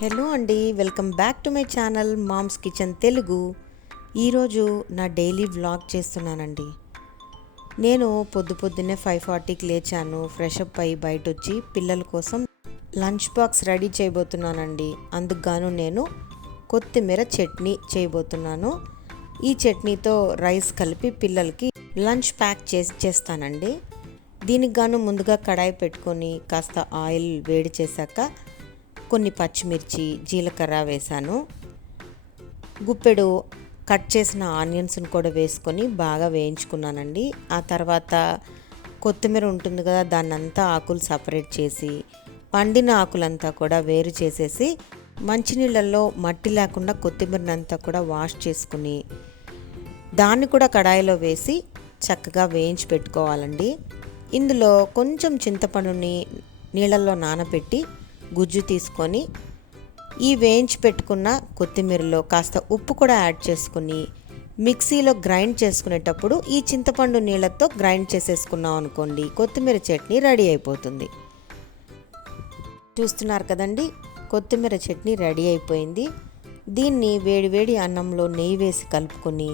Hello అండి, welcome back to my channel mom's kitchen Telugu. ఈరోజు నా డైలీ వ్లాగ్ చేస్తున్నానండి. నేను పొద్దున్నే 5:40కి లేచాను. ఫ్రెష్ అప్ అయ్యి బయట వచ్చి పిల్లల కోసం లంచ్ బాక్స్ రెడీ చేయబోతున్నానండి. అందుకు నేను కొత్తిమీర చట్నీ చేయబోతున్నాను. ఈ చట్నీతో రైస్ కలిపి పిల్లలకి లంచ్ ప్యాక్ చేస్తానండి. దీనికి ముందుగా కడాయి పెట్టుకొని కాస్త ఆయిల్ వేడి చేశాక కొన్ని పచ్చిమిర్చి, జీలకర్ర వేసాను. గుప్పెడు కట్ చేసిన ఆనియన్స్ని కూడా వేసుకొని బాగా వేయించుకున్నానండి. ఆ తర్వాత కొత్తిమీర ఉంటుంది కదా, దాన్నంతా ఆకులు సపరేట్ చేసి పండిన ఆకులంతా కూడా వేరు చేసేసి మంచినీళ్ళల్లో మట్టి లేకుండా కొత్తిమీరనంతా కూడా వాష్ చేసుకుని దాన్ని కూడా కడాయిలో వేసి చక్కగా వేయించి పెట్టుకోవాలండి. ఇందులో కొంచెం చింతపండుని నీళ్ళల్లో నానబెట్టి గుజ్జు తీసుకొని ఈ వేయించి పెట్టుకున్న కొత్తిమీరలో కాస్త ఉప్పు కూడా యాడ్ చేసుకుని మిక్సీలో గ్రైండ్ చేసుకునేటప్పుడు ఈ చింతపండు నీళ్ళతో గ్రైండ్ చేసేసుకున్నాం అనుకోండి, కొత్తిమీర చట్నీ రెడీ అయిపోతుంది. చూస్తున్నారు కదండి, కొత్తిమీర చట్నీ రెడీ అయిపోయింది. దీన్ని వేడివేడి అన్నంలో నెయ్యి వేసి కలుపుకొని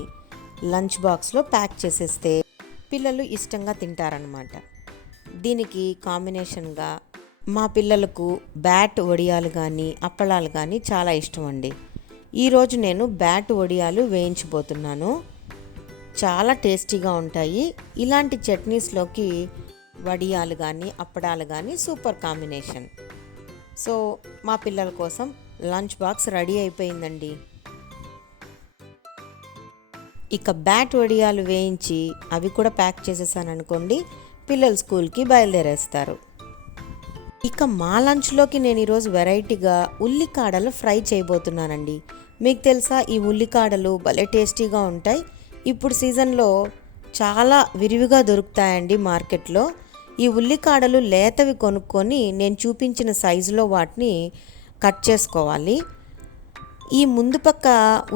లంచ్ బాక్స్లో ప్యాక్ చేసేస్తే పిల్లలు ఇష్టంగా తింటారనమాట. దీనికి కాంబినేషన్గా మా పిల్లలకు బ్యాట్ వడియాలు కానీ అప్పడాలు కానీ చాలా ఇష్టం అండి. ఈరోజు నేను బ్యాట్ వడియాలు వేయించబోతున్నాను. చాలా టేస్టీగా ఉంటాయి. ఇలాంటి చట్నీస్లోకి వడియాలు కానీ అప్పడాలు కానీ సూపర్ కాంబినేషన్. సో మా పిల్లల కోసం లంచ్ బాక్స్ రెడీ అయిపోయిందండి. ఇక బ్యాట్ వడియాలు వేయించి అవి కూడా ప్యాక్ చేసేసాను అనుకోండి, పిల్లలు స్కూల్కి బయలుదేరేస్తారు. ఇక మా లంచ్లోకి నేను ఈరోజు వెరైటీగా ఉల్లికాడలు ఫ్రై చేయబోతున్నానండి. మీకు తెలుసా, ఈ ఉల్లికాడలు భలే టేస్టీగా ఉంటాయి. ఇప్పుడు సీజన్లో చాలా విరివిగా దొరుకుతాయండి మార్కెట్లో. ఈ ఉల్లికాడలు లేతవి కొనుక్కొని నేను చూపించిన సైజులో వాటిని కట్ చేసుకోవాలి. ఈ ముందు పక్క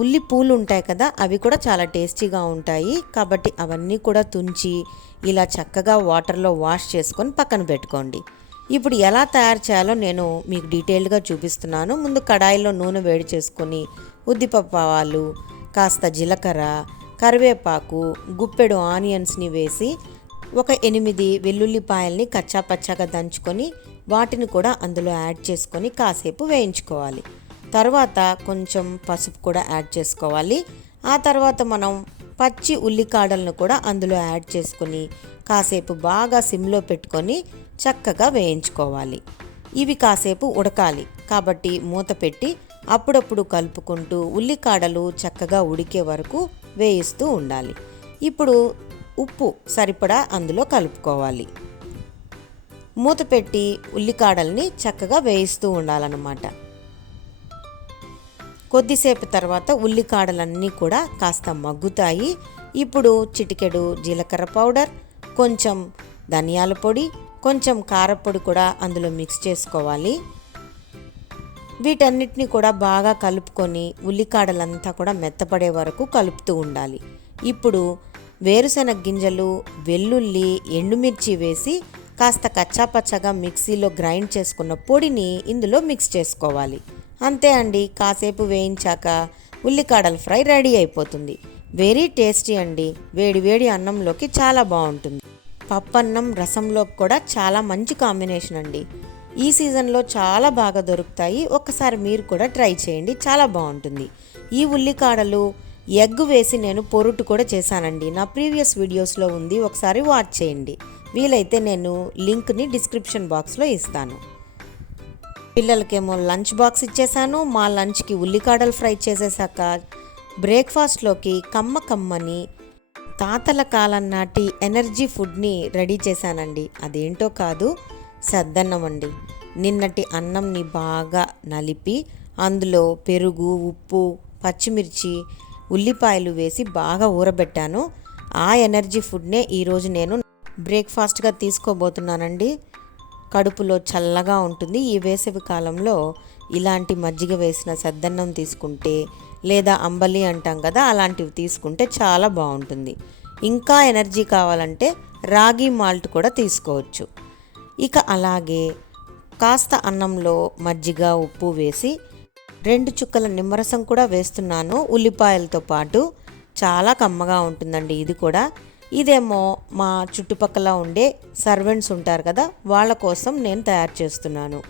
ఉల్లి పూలు ఉంటాయి కదా, అవి కూడా చాలా టేస్టీగా ఉంటాయి. కాబట్టి అవన్నీ కూడా తుంచి ఇలా చక్కగా వాటర్లో వాష్ చేసుకొని పక్కన పెట్టుకోండి. ఇప్పుడు ఎలా తయారు చేయాలో నేను మీకు డీటెయిల్డ్గా చూపిస్తున్నాను. ముందు కడాయిలో నూనె వేడి చేసుకొని ఉద్దిపప్పు ఆవాలు, కాస్త జీలకర్ర, కరివేపాకు, గుప్పెడు ఆనియన్స్ని వేసి ఒక 8 వెల్లుల్లిపాయల్ని కచ్చాపచ్చాగా దంచుకొని వాటిని కూడా అందులో యాడ్ చేసుకొని కాసేపు వేయించుకోవాలి. తర్వాత కొంచెం పసుపు కూడా యాడ్ చేసుకోవాలి. ఆ తర్వాత మనం పచ్చి ఉల్లికాడలను కూడా అందులో యాడ్ చేసుకొని కాసేపు బాగా సిమ్లో పెట్టుకొని చక్కగా వేయించుకోవాలి. ఇవి కాసేపు ఉడకాలి కాబట్టి మూత పెట్టి అప్పుడప్పుడు కలుపుకుంటూ ఉల్లికాడలు చక్కగా ఉడికే వరకు వేయిస్తూ ఉండాలి. ఇప్పుడు ఉప్పు సరిపడా అందులో కలుపుకోవాలి. మూత పెట్టి ఉల్లికాడల్ని చక్కగా వేయిస్తూ ఉండాలన్నమాట. కొద్దిసేపు తర్వాత ఉల్లికాడలన్నీ కూడా కాస్త మగ్గుతాయి. ఇప్పుడు చిటికెడు జీలకర్ర పౌడర్, కొంచెం ధనియాల పొడి, కొంచెం కారపొడి కూడా అందులో మిక్స్ చేసుకోవాలి. వీటన్నిటిని కూడా బాగా కలుపుకొని ఉల్లికాడలంతా కూడా మెత్తపడే వరకు కలుపుతూ ఉండాలి. ఇప్పుడు వేరుశెనగ గింజలు, వెల్లుల్లి, ఎండుమిర్చి వేసి కాస్త కచ్చాపచ్చగా మిక్సీలో గ్రైండ్ చేసుకున్న పొడిని ఇందులో మిక్స్ చేసుకోవాలి. అంతే అండి, కాసేపు వేయించాక ఉల్లికాడల ఫ్రై రెడీ అయిపోతుంది. వెరీ టేస్టీ అండి. వేడి వేడి అన్నంలోకి చాలా బాగుంటుంది. పప్పన్నం, రసంలోకి కూడా చాలా మంచి కాంబినేషన్ అండి. ఈ సీజన్లో చాలా బాగా దొరుకుతాయి. ఒక్కసారి మీరు కూడా ట్రై చేయండి, చాలా బాగుంటుంది. ఈ ఉల్లికాడలు ఎగ్ వేసి నేను పొరుటు కూడా చేశానండి. నా ప్రీవియస్ వీడియోస్లో ఉంది, ఒకసారి వాచ్ చేయండి. వీలైతే నేను లింక్ని డిస్క్రిప్షన్ బాక్స్లో ఇస్తాను. పిల్లలకేమో లంచ్ బాక్స్ ఇచ్చేసాను. మా లంచ్కి ఉల్లికాడలు ఫ్రై చేసేసాక బ్రేక్ఫాస్ట్లోకి కమ్మని తాతల కాలం నాటి ఎనర్జీ ఫుడ్ని రెడీ చేశానండి. అదేంటో కాదు, సద్దన్నం అండి. నిన్నటి అన్నంని బాగా నలిపి అందులో పెరుగు, ఉప్పు, పచ్చిమిర్చి, ఉల్లిపాయలు వేసి బాగా ఊరబెట్టాను. ఆ ఎనర్జీ ఫుడ్నే ఈరోజు నేను బ్రేక్ఫాస్ట్గా తీసుకోబోతున్నానండి. కడుపులో చల్లగా ఉంటుంది. ఈ వేసవి కాలంలో ఇలాంటి మజ్జిగ వేసిన సద్దన్నం తీసుకుంటే, లేదా అంబలి అంటాం కదా, అలాంటివి తీసుకుంటే చాలా బాగుంటుంది. ఇంకా ఎనర్జీ కావాలంటే రాగి మాల్ట్ కూడా తీసుకోవచ్చు. ఇక అలాగే కాస్త అన్నంలో మజ్జిగ, ఉప్పు వేసి 2 చుక్కల నిమ్మరసం కూడా వేస్తున్నాను ఉల్లిపాయలతో పాటు. చాలా కమ్మగా ఉంటుందండి ఇది కూడా. ఇదేమో మా చుట్టుపక్కల ఉండే సర్వెంట్స్ ఉంటారు కదా, వాళ్ళ కోసం నేను తయారు చేస్తున్నాను.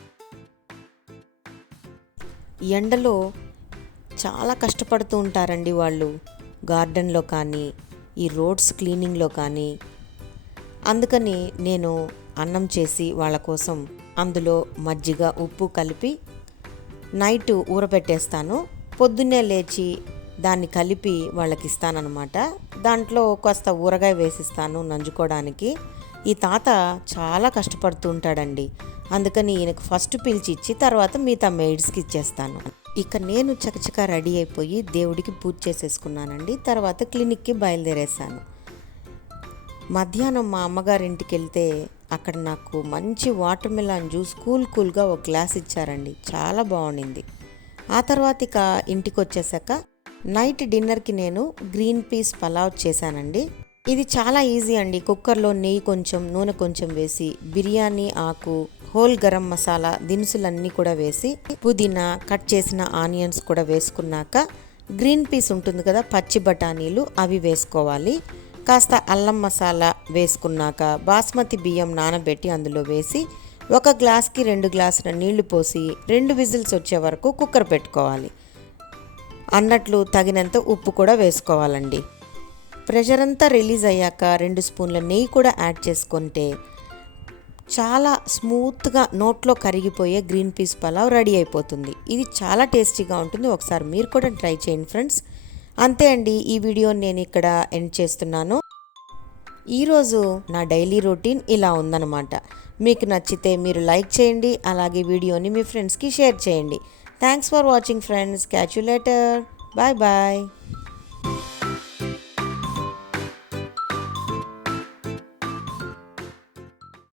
ఎండలో చాలా కష్టపడుతూ ఉంటారండి వాళ్ళు, గార్డెన్లో కానీ ఈ రోడ్స్ క్లీనింగ్లో కానీ. అందుకని నేను అన్నం చేసి వాళ్ళ కోసం అందులో మజ్జిగ ఉప్పు కలిపి నైట్ ఊరబెట్టేస్తాను. పొద్దున్నే లేచి దాన్ని కలిపి వాళ్ళకి ఇస్తానన్నమాట. దాంట్లో కాస్త ఊరగాయ వేసిస్తాను నంజుకోవడానికి. ఈ తాత చాలా కష్టపడుతూ ఉంటాడండి, అందుకని ఈయనకు ఫస్ట్ పిలిచి ఇచ్చి తర్వాత మిగతా మెయిడ్స్కి ఇచ్చేస్తాను. ఇక నేను చకచకా రెడీ అయిపోయి దేవుడికి పూజ చేసేసుకున్నానండి. తర్వాత క్లినిక్కి బయలుదేరేసాను. మధ్యాహ్నం మా అమ్మగారింటికి వెళ్తే అక్కడ నాకు మంచి వాటర్ మిలన్ జ్యూస్ కూల్గా ఒక గ్లాస్ ఇచ్చారండి, చాలా బాగుండింది. ఆ తర్వాత ఇక ఇంటికి వచ్చేసాక నైట్ డిన్నర్కి నేను గ్రీన్ పీస్ పలావ్ చేశానండి. ఇది చాలా ఈజీ అండి. కుక్కర్లో నెయ్యి కొంచెం నూనె కొంచెం వేసి బిర్యానీ ఆకు, హోల్ గరం మసాలా దినుసులన్నీ కూడా వేసి పుదీనా కట్ చేసిన ఆనియన్స్ కూడా వేసుకున్నాక గ్రీన్ పీస్ ఉంటుంది కదా, పచ్చి బఠానీలు అవి వేసుకోవాలి. కాస్త అల్లం మసాలా వేసుకున్నాక బాస్మతి బియ్యం నానబెట్టి అందులో వేసి 1 గ్లాస్కి 2 గ్లాసుల నీళ్లు పోసి 2 విజిల్స్ వచ్చే వరకు కుక్కర్ పెట్టుకోవాలి. అన్నట్లు తగినంత ఉప్పు కూడా వేసుకోవాలండి. ప్రెషర్ అంతా రిలీజ్ అయ్యాక 2 స్పూన్ల నెయ్యి కూడా యాడ్ చేసుకుంటే చాలా స్మూత్గా నోట్లో కరిగిపోయే గ్రీన్ పీస్ పలావ్ రెడీ అయిపోతుంది. ఇది చాలా టేస్టీగా ఉంటుంది. ఒకసారి మీరు కూడా ట్రై చేయండి ఫ్రెండ్స్. అంతే అండి, ఈ వీడియోని నేను ఇక్కడ ఎండ్ చేస్తున్నాను. ఈరోజు నా డైలీ రొటీన్ ఇలా ఉందన్నమాట. మీకు నచ్చితే మీరు లైక్ చేయండి, అలాగే వీడియోని మీ ఫ్రెండ్స్కి షేర్ చేయండి. Thanks for watching friends. Catch you later. Bye bye.